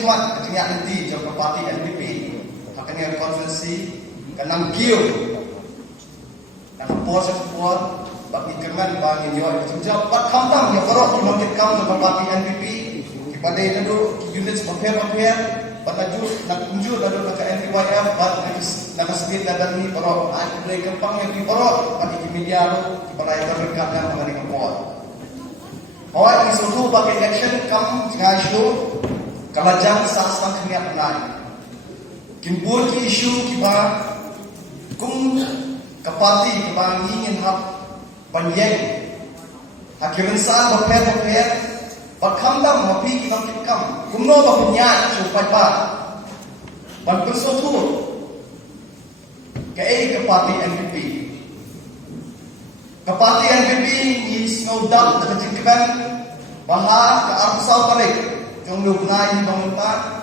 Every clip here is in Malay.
hikmat ketinggian nanti jawab parti NPP akan dengan konferensi kanang giu nak pos support bagi keman bagi yo jawab pat khamtam ya korok market kam jawab parti NPP kepada itu unit paper pada nak unjuk ada ke NPYF nak sedikit dan ni korok ada kempang yang di korok bagi media kepada yang terdekat dan mengenai kepot. Awak isutu bagi election kam jangan isu kalajang sasang kena penai. Kimpur ki isu kiba kum kapati kiba ingin hap panjang. Akhiran sa bapet bakhamdam mapi kinam kikam kumno bapunya supai ba. Ban bersutu ke kapati NPP. Kapati NPP ni snowdam terjengkekan bahar ke arsal balik jong lubnai pemerintah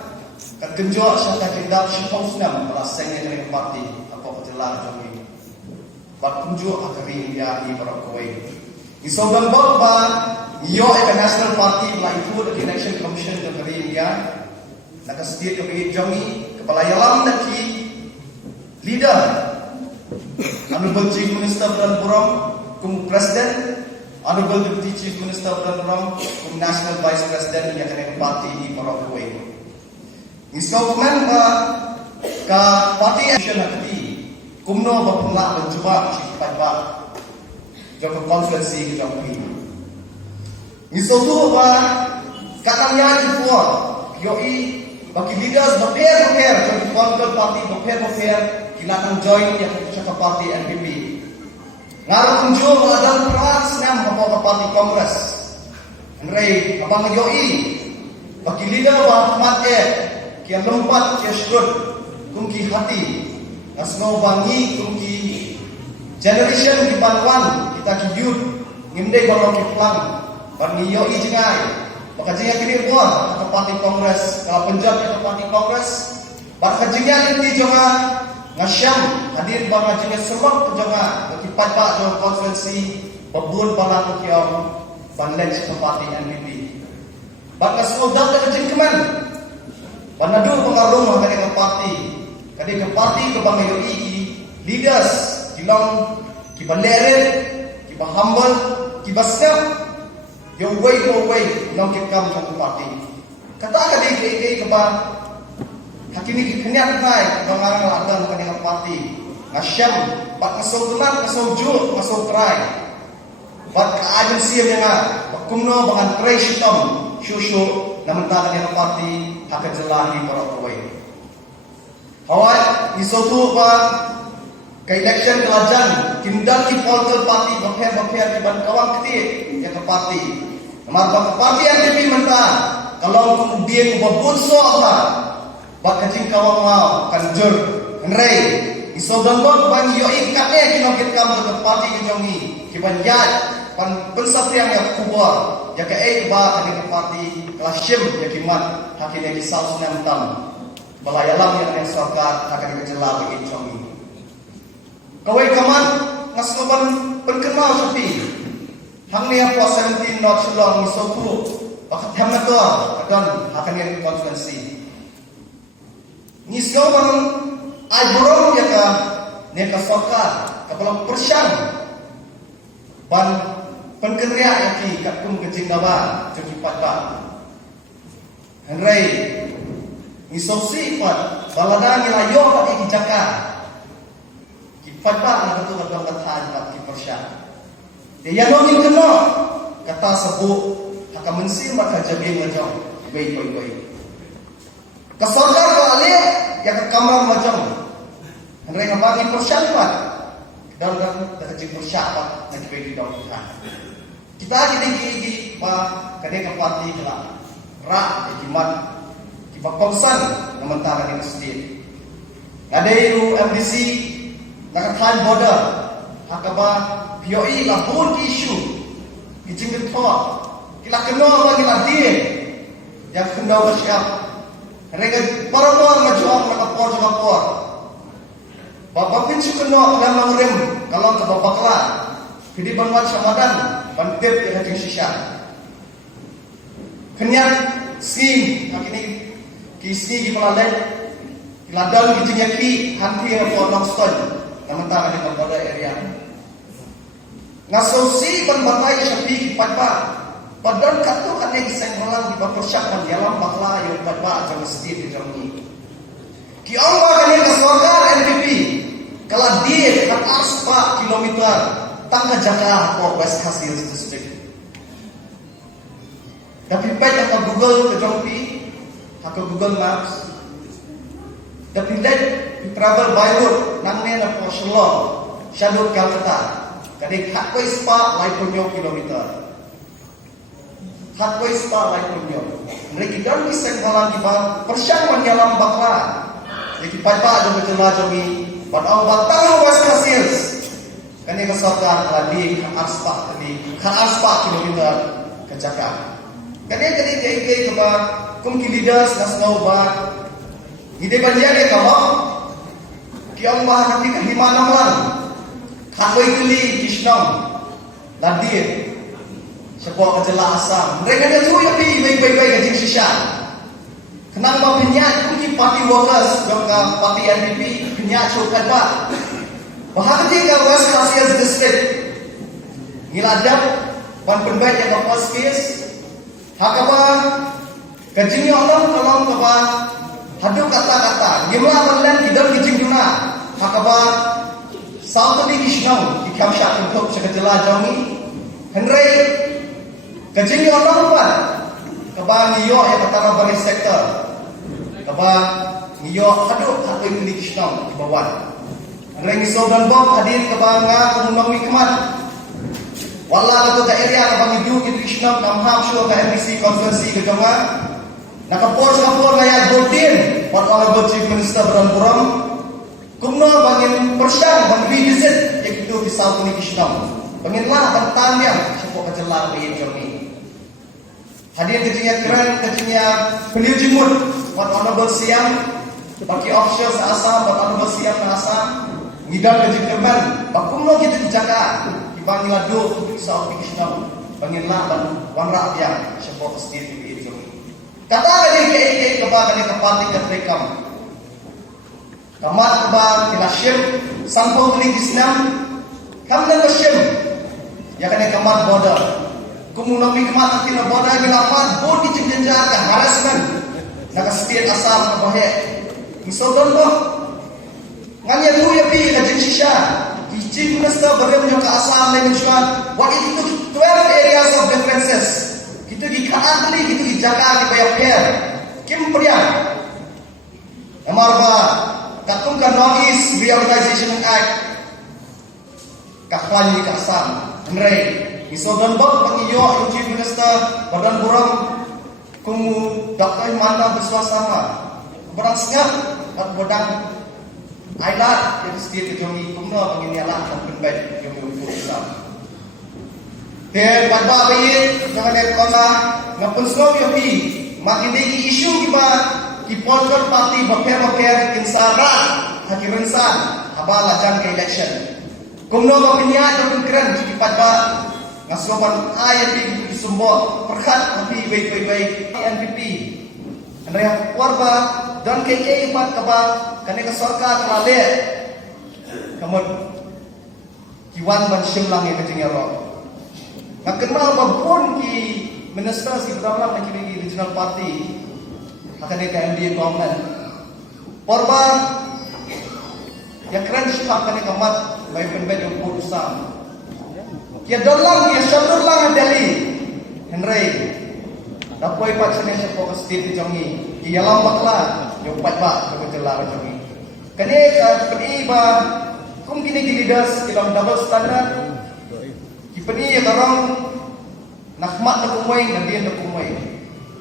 kekenjok syata kendap syipong senam rasanya dari kapati apa kejelah jong ini bak kunjuk akari India di Barat Kuwait isogan ba iyo National Party lah itu the election commission dari India nak sedia ke jong ini kepala yalam daki leader Honorable Chief Minister Perdana Burong kum Presiden, Honorable Deputy Chief Minister Perdana kum National Vice President yang kena parti di Barat Kuwait. Iskau komen ka parti action hati kumno bapula mencuba cipat ba joko konferensi ke joko ini. Iskau tu katanya dibuat yoi bagi leaders bapir joko kontrol parti bapir kilatan join yang ke parti NPP. Ngaruh kunjung mengadal peran senam ke parti Kongres. Andrei abang yoi bagi leader Ahmad kian lompat kian surut kumki hati nasno bangi kumki generation di Banwan kita ki youth ngimdai balong ki pelang bagi yoi jengai maka jengai kini buat ke parti Kongres kalau Punjab ke parti Kongres baka jengai nanti jangan ngasyam hadir bang jengai serbak jangan bagi pat dalam konferensi babun balang kiam banlen ke parti NPP baka semua dah terjengkeman Panadu pengaruh mengenai ke parti, kadang ke parti ke bang yoi leaders, kilang, kibaleret, kibahambal, kibasnap, yang way, kilang kikam ke parti. Kata kadang ke bang, hakini kikeniat naik, bang arang ladan mengenai ke parti, ngasyam, bat ngasau teman, ngasau jul, ngasau try, bat ke agensi yang bat kumno bangan try shitam, syusyu. Namun tak ada parti akan jelah di Barat Kuwait. Hawai isotu ke election kelajan kindal di political parti bapir di kawan ketik yang ke parti. Nampak ke parti NPP mentah kalau kemudian babun soal bak kecing kawang mau kanjur henrei isodan bot ban yoi katnya kinokit kamu ke parti kejongi kiban yat pan pensatriang yang kubur ya ke ba ke parti kelas syim ya kimat hakine di South Nam balayalam yang sarkat akan kejelah bagi jongi kawai kaman ngasnoban penkenal sepi hangni apa 17 not long misoku bakat hamnato dan akan yang konferensi ngisnoban aibrong ya ka neka sarkat kapal persyang ban penkenria yaki kakum kecing dawa cuci patba henrei isosi pat balada nilayo pati kijaka kipatba na betul betul katahan pat kipersya dia nongin keno kata sebut haka mensir maka jabi ngajong goi kesorkar ke ali ya ke kamar majong henrei ngabagi persya pat dan terjadi bersyapat dan dibagi dalam Tuhan. Kita di kadang ke parti kelak rak jimat kipak kongsan sementara di masjid. Ngadai MDC nakatan border hakaba POI labur isu ijing ketua kila kenal bagi ladir yang kendau bersiap. Mereka para majuan nakapor Bapak pincu kena dalam mengirim kalau ke bapak lah. Jadi bantuan Ramadan bantip dengan sisa. Kenyang sim ini kisni gipalalek ladang gijinyaki hanti po Knoxton namanta kani kamboda area ngasosi banbatay syapi kipadba padon katu kani giseng malang di papersyakan dalam bakla yung padba jang state jang ni ki ongwa kani kasorgar NPP kala dia kat aspa kilometer tangga Jakarta ko West Hasil district tapi pet atau Google ke jongpi atau Google Maps tapi let travel by road nangne na po Shillong Shadow Calcutta kadik hatway spa lai punyo kilometer hatway spa lai punyo mereka dan kisah malang di bang persyang menyalam bakla jadi pada ada betul-betul pada batang West Hasil kani kesorkan lagi kan aspa kilometer ke Jakarta kani ke ba kum ki leaders nasno ba ide bandia ke kamu kiam ba nanti ke himana malang khatoi kili kishnam ladir sebuah kejela asam mereka dia tu ya pi baik-baik ke jing shisha kenang ba pinyat kum ki party workers yang ka party NPP pinyat chokat ba bahagi ke West Hasil district ngiladap ban penbat yang first case hakaba kajing orang tolong kaba hadu kata-kata gimla banlan kidam kijing duna hakaba sautli kishnau dikamsha untuk sekejela jawi henry kajing orang pan kaba niyo ya katara bani sektor kaba niyo hadu hatoi kuli kishnau di bawah henry ngiso dan bob hadir kaba nga kumunong wikmat wala to area ka bangidu Krishna kamham show ka MPC conference ke jama nakapor kaya godin what honorable chief minister Beranpuram kumno bangin persyang bang visit itu di South Krishna bangin lah bantanya siapa kejelar bayin jami hadir kejinya keren kejinya beliau jimut what honorable siam bagi officials asam what honorable siam asam ngidal kejikeman bakumno kita dijaga Bangla do South Krishna Bangla ban rakyat siapa pasti di itu kata kali ke kaba kali kapati ke rekam kamat kaba kinashim sampo kali Islam kamna kashim ya kali kamat border kumunang mikmat tina border gilamat bodi cipta ke harassment naka state asam kabahe misodon bo nganya tu ya pi ka jinsha Chief Minister berjaya ke Assam dan Malaysia. What is itu 12 areas of differences. Kita di Kaantli, kita di Jakarta, kita bayar. Kim Priya. Amarba, katung ka North East Reorganization Act. Kaklan di Assam. Henry, isodan bak pengiyo yung Chief Minister Badan Buram kumu Dr. Himanta Biswasama. Berang sengap at bodang Ailat yang setiap kejongi kumno penginialah dan penbaik yang berhubung Islam. Dia pada bayi jangan kona ngapun slow yopi makin degi isu kita polkar parti baper insara hakiransan habala jang ke election. Kumno bapinya dan keren di pada ngasoban ayat di sumbo perkat tapi baik NPP. Andrea warba dan KK pat kaba kani ka sarkar kalale kamot kiwan ban shimlang ya kajing ro nakenal babon ki minister si bramla kini regional party akan ka MDA government warba ya keren shap kani kamat bai penbet yung putusam ya dalang ya syadur lang Delhi Henry Dapoy pa siya siya po kasi di jongi. Iyalang bakla yung patba yung jela jongi. Kani ba kung kini-kinidas ilang double standard. Kipani ya karang nakmat na kumay na diyan na kumay.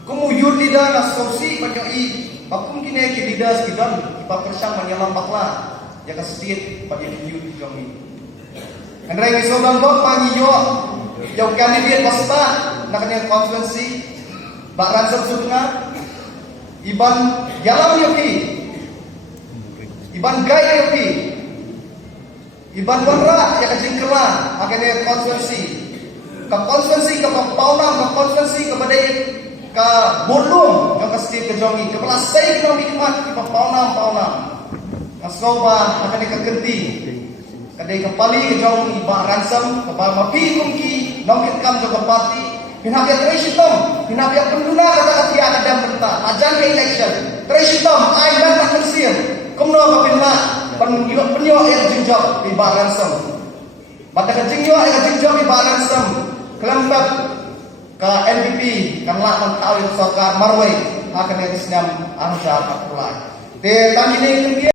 Kumuyud nida na sosi pagkai kung kini-kinidas kidan ipapersyang manyalang bakla ya kastit pag yud jongi. Andray isodan bot pangiyo yung candidate basta na kanyang conference Bakran sebutnya Iban Yalam Yoki Iban Gai Yoki Iban Wanra yang kejingkelan akhirnya konferensi ke Paunang ke konferensi kepada ke Burdung yang ke Pasti kejongi kebelas saya kena hikmat kita paunam. Nasoba akan dikagenti. Kadai kepali kejongi ba ransom kebal mapi kumki nongkit kam jo parti. Pinapia tresitom, pinapia penduna kata katia ada benta. Ajan ke election. Tresitom ai ban tak bersih. Kumno ka pinna penyo jinjok di ba ransom. Bata ka jinjok di ba ransom. Kelembab ke NPP kan lakon tawil sokar marwai akan etis nyam arja patulai. Te tangini